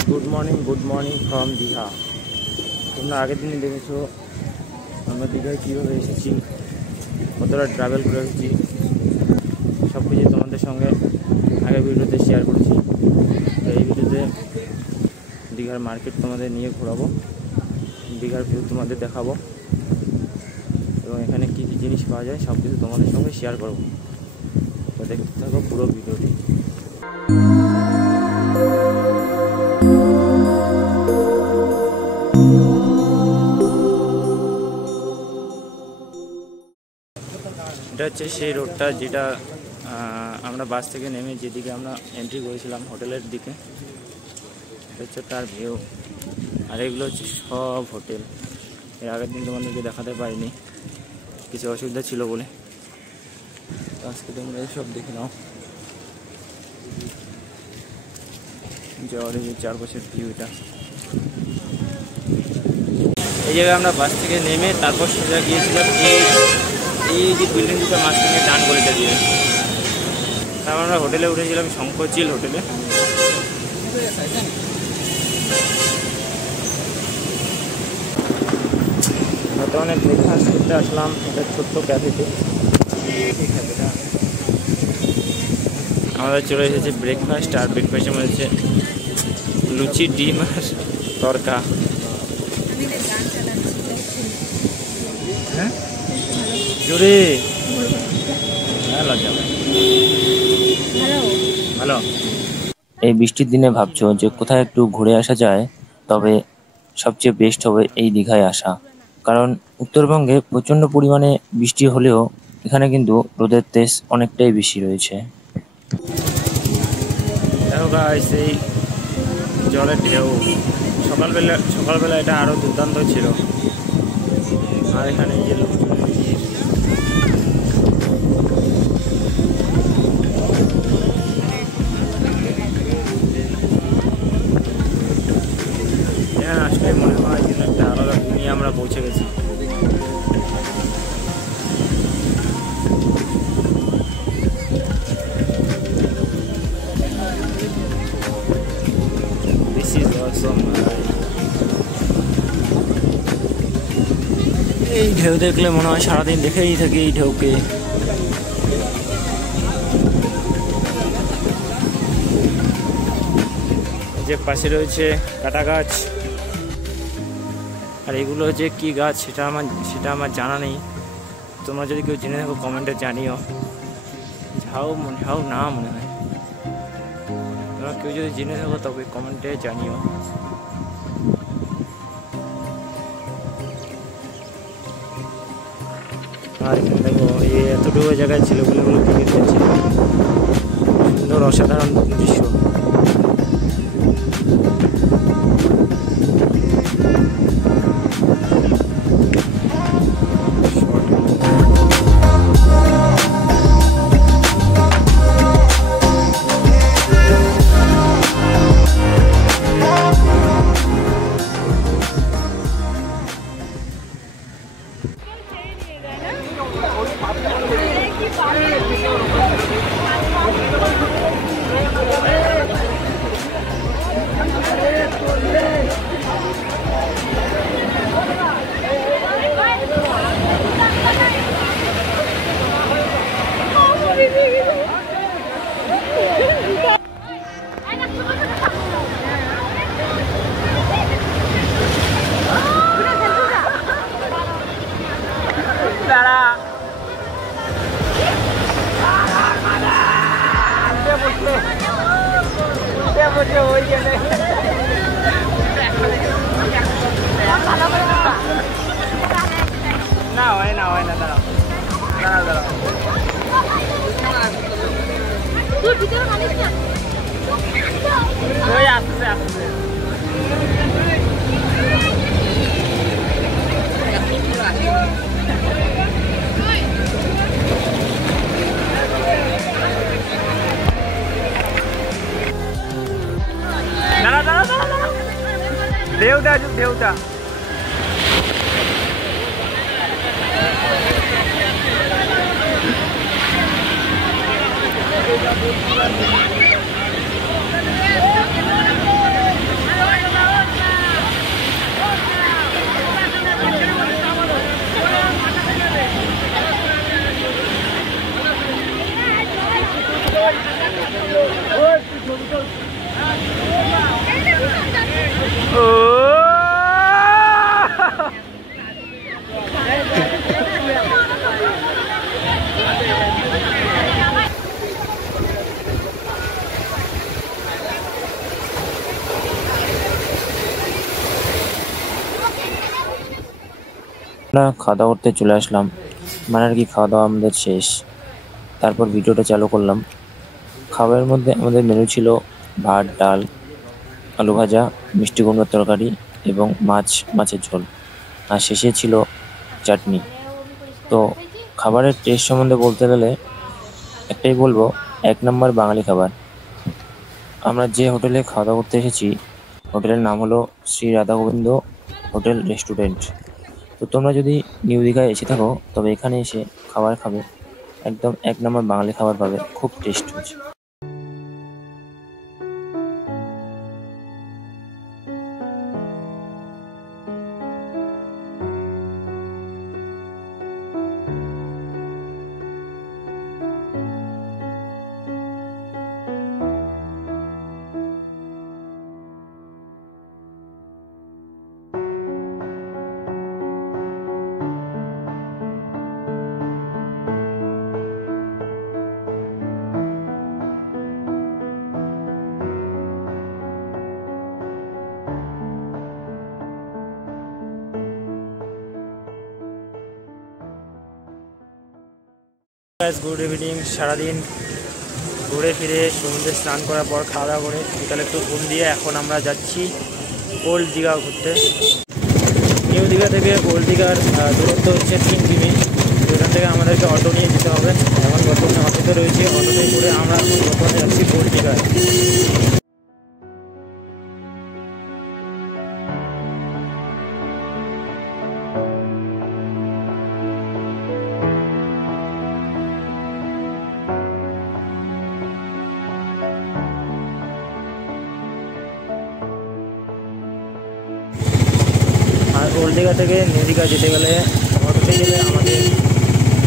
Guys, good morning from Digha. তোমরা আগের দিনে দেখেছো আমরা দীঘায় কীভাবে এসেছি, কতটা ট্রাভেল করে এসেছি, সব কিছু তোমাদের সঙ্গে আগের ভিডিওতে শেয়ার করেছি। তো এই ভিডিওতে দীঘার মার্কেট তোমাদের নিয়ে ঘোরাবো, দীঘার ভিউ তোমাদের দেখাবো এবং এখানে কী কী জিনিস পাওয়া যায় সব কিছু তোমাদের সঙ্গে শেয়ার করবো। তো দেখতে থাকো পুরো ভিডিওটি। এটা হচ্ছে সেই রোডটা যেটা আমরা বাস থেকে নেমে যেদিকে আমরা এন্ট্রি করেছিলাম হোটেলের দিকে। এটা হচ্ছে তার ভিউ, আর এগুলো হচ্ছে সব হোটেল। এর আগের দিন তোমাদেরকে দেখাতে পারিনি, কিছু অসুবিধা ছিল বলে। আজকে তোমরা সব দেখে নাও যাওয়ার এই চারপাশের ভিউটা। এই জায়গায় আমরা বাস থেকে নেমে তারপর সোজা গিয়েছিলাম এই যে বিল্ডিং দুটো মাঝখানে ডান গলিটা দিয়ে। তারপর আমরা হোটেলে উঠেছিলাম, শঙ্করচিল হোটেলে। বর্তমানে ব্রেকফাস্ট করতে আসলাম একটা ছোট্ট ক্যাফেতে। এই ক্যাফেটা আমাদের চলে এসেছে ব্রেকফাস্ট, আর ব্রেকফাস্টের মধ্যে হচ্ছে লুচি, ডিম আর তরকা। হ্যাঁ জোরে ভালো। এই বৃষ্টির দিনে ভাবছো যে কোথায় একটু ঘুরে আসা যায়, তবে সবচেয়ে বেস্ট হবে এই দীঘায় আসা। কারণ উত্তরবঙ্গে প্রচণ্ড পরিমাণে বৃষ্টি হলেও এখানে কিন্তু রোদের তেজ অনেকটাই বেশি রয়েছে। দেখো গাইস, এই জলের ঢেউ সকালবেলা এটা আরও দুর্দান্ত ছিল। আর এখানে এই যে লোকজনের ভিড়, এখানে আসলে মনে হয় যেন একটা আলাদা দুনিয়া আমরা পৌঁছে গেছি। This is awesome. এই ঢেউ দেখলে মনে হয় সারাদিন দেখেই থাকি এই ঢেউকে। যে পাশে রয়েছে কাটা গাছ, আর এগুলো হচ্ছে কি গাছ সেটা আমার জানা নেই। তোমরা যদি কেউ জেনে থাকো কমেন্টে জানিও। ঝাউ না মনে হয়, তোমরা কেউ যদি জেনে থাকো তবে কমেন্টে জানিও। আর এখানে দেখো এই এতটুকু জায়গায় ছেলেগুলো ক্রিকেট খেলছে, সুন্দর অসাধারণ দৃশ্য। না হয় না দাঁড়াও। আসছে ঢেউটা আমরা খাওয়া দাওয়া করতে চলে আসলাম, মানে আর কি খাওয়া দাওয়া আমাদের শেষ। তারপর ভিডিওটা চালু করলাম। খাবারের মধ্যে আমাদের মেনু ছিল ভাত, ডাল, আলু ভাজা, মিষ্টি কুমড়োর তরকারি এবং মাছের ঝোল, আর শেষে ছিল চাটনি। তো খাবারের টেস্ট সম্বন্ধে বলতে গেলে একটাই বলবো, 1 নম্বর বাঙালি খাবার। আমরা যে হোটেলে খাওয়া দাওয়া করতে এসেছি, হোটেলের নাম হলো শ্রী রাধা গোবিন্দ হোটেল রেস্টুরেন্ট। তো তোমরা যদি নিউ দীঘায় এসে থাকো তবে এখানে এসে খাবার খাবে, একদম 1 নম্বর বাঙালি খাবার পাবে, খুব টেস্ট হয়েছে। Good evening. সারাদিন ঘুরে ফিরে সমুদ্রে স্নান করার পর খাওয়া দাওয়া করে বিকালে একটু ঘুম দিয়ে এখন আমরা যাচ্ছি ওল্ড দীঘা ঘুরতে। নিউ দীঘা থেকে ওল্ড দীঘার দূরত্ব হচ্ছে 3 কিমি। এখান থেকে আমাদেরকে অটো নিয়ে যেতে হবে। এখন বর্তমানে অটোতে রয়েছে, অটোতে করে আমরা এখন বর্তমানে যাচ্ছি ওল্ড দীঘায়। আর ওল্ড দীঘা থেকে নিউ দীঘা যেতে গেলে অটোতে গেলে আমাদের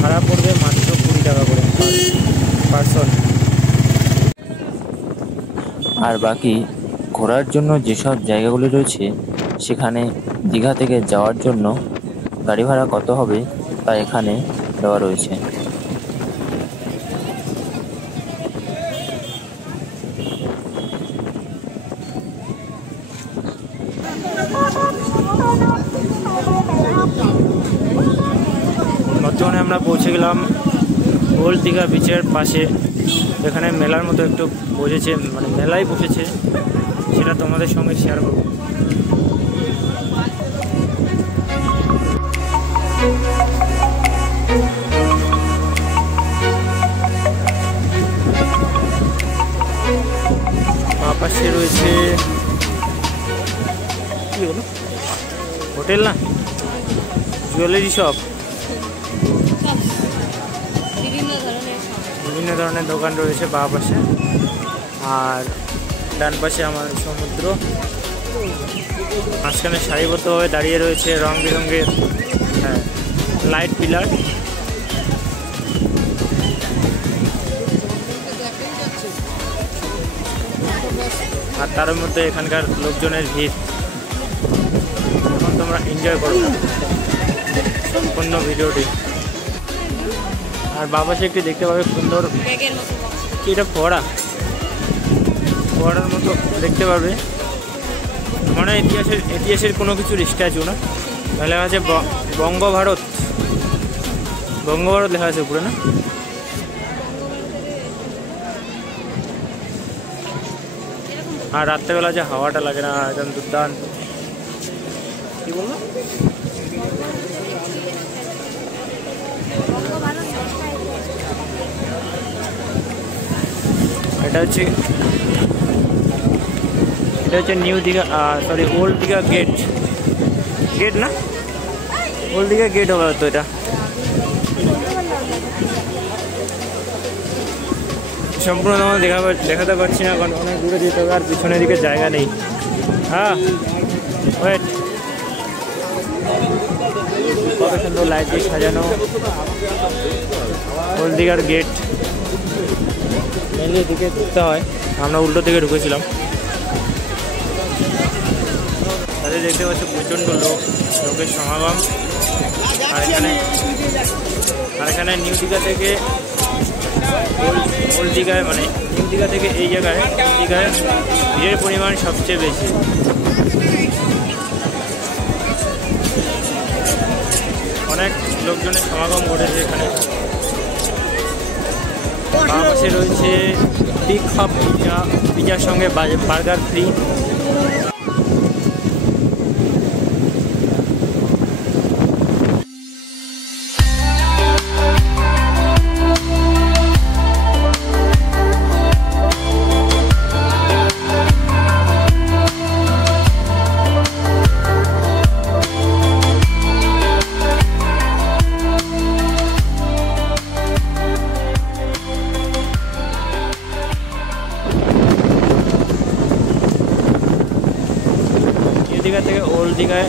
ভাড়া পড়বে মাত্র 20 টাকা করে পার্সন। আর বাকি ঘোরার জন্য যেসব জায়গাগুলি রয়েছে সেখানে দীঘা থেকে যাওয়ার জন্য গাড়ি ভাড়া কত হবে তা এখানে দেওয়া রয়েছে। বর্তমানে আমরা পৌঁছে গেলাম ওল্ড দীঘা বিচের পাশে। এখানে মেলার মতো একটু বসেছে, মানে মেলাই বসেছে, সেটা তোমাদের সঙ্গে শেয়ার করব। পাশে রয়েছে কি হলো হোটেল না জুয়েলারি শপ, বিভিন্ন ধরনের দোকান রয়েছে বাঁ পাশে। আর ডান পাশে আমাদের সমুদ্র, মাঝখানে সারিবদ্ধভাবে দাঁড়িয়ে রয়েছে রং বেরঙের লাইট পিলার। আর তার মধ্যে এখানকার লোকজনের ভিড়। এখন তোমরা এনজয় করো সম্পূর্ণ ভিডিওটি। আর বাবাসে একটি দেখতে পাবে সুন্দর কি, এটা ফোয়ারার মতো দেখতে পারবে, মানে ইতিহাসের কোনো কিছুর স্ট্যাচু না, লেখা আছে বঙ্গভারত লেখা আছে উপরে না। আর রাত্রেবেলা যে হাওয়াটা লাগে না, একদম দুর্দান্ত। কি বলবো, এটা হচ্ছে new Digha, sorry old Digha gate না, ওল্ড দীঘা গেট হবে তো এটা। সম্পূর্ণ তোমার দেখাতে পারছি না, কারণ অনেক দূরে যেতে হবে আর পিছনের দিকে জায়গা নেই। হ্যাঁ ওয়েট, কত সুন্দর লাইট দিয়ে সাজানো ওল্ড দীঘার গেট। মেনলি দিকে ঢুকতে হয়, আমরা উল্টো থেকে ঢুকেছিলাম। তাদের দেখতে পাচ্ছি প্রচণ্ড লোকের সমাগম। আর এখানে নিউ দীঘা থেকে ওল্ড দীঘায়, মানে নিউ দীঘা থেকে এই জায়গায় ওল্ড দীঘায় ভিড়ের পরিমাণ সবচেয়ে বেশি। লোকজনের সমাগম ঘটেছে এখানে। পাশে রয়েছে বিগ হাব পিজা, পিজার সঙ্গে বার্গার ফ্রি। দীঘা থেকে ওল্ড দীঘায়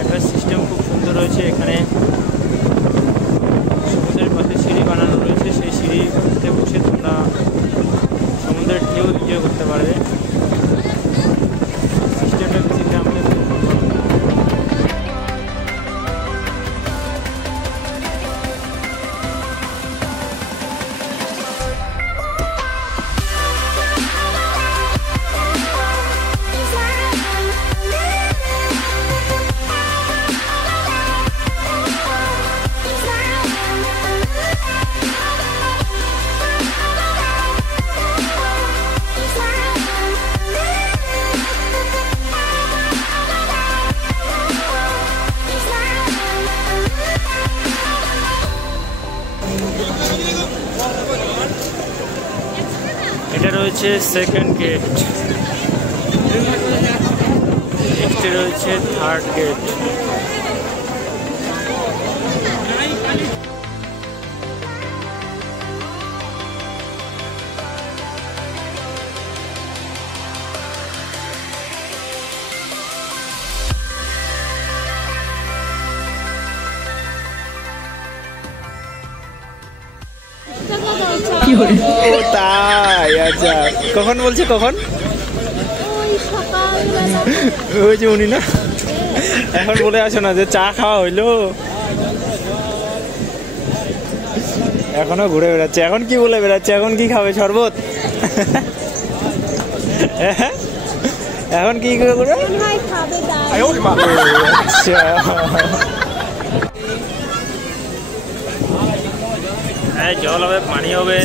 একটা সিস্টেম খুব সুন্দর রয়েছে। এখানে সমুদ্রের পাশে সিঁড়ি বানানো রয়েছে, সেই সিঁড়িতে বসে তোমরা সমুদ্রের ঢেউ এনজয় করতে পারবে। সিস্টেমটা বেসিক্যালি আমাদের এটা রয়েছে সেকেন্ড গেট, নেক্সটে রয়েছে থার্ড গেট। তাই আচ্ছা, কখন বলছে কখন? ওই যে উনি না, এখন বলে আসো না যে চা খাওয়া হইলো, এখনো ঘুরে বেড়াচ্ছে। এখন কি বলে বেড়াচ্ছে? এখন কি খাবে? শরবত? এখন কি করে? আচ্ছা, জল হবে, পানি হবে।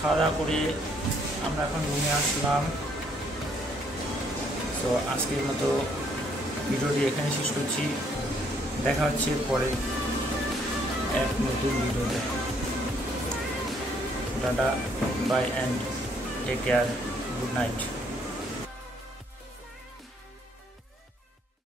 খাওয়া দাওয়া করে আমরা এখন রুমে আসলাম। তো আজকের মতো ভিডিওটি এখানে শেষ করছি। দেখা হচ্ছে পরে এক নতুন ভিডিওতে। Tata, bye and take care, good night.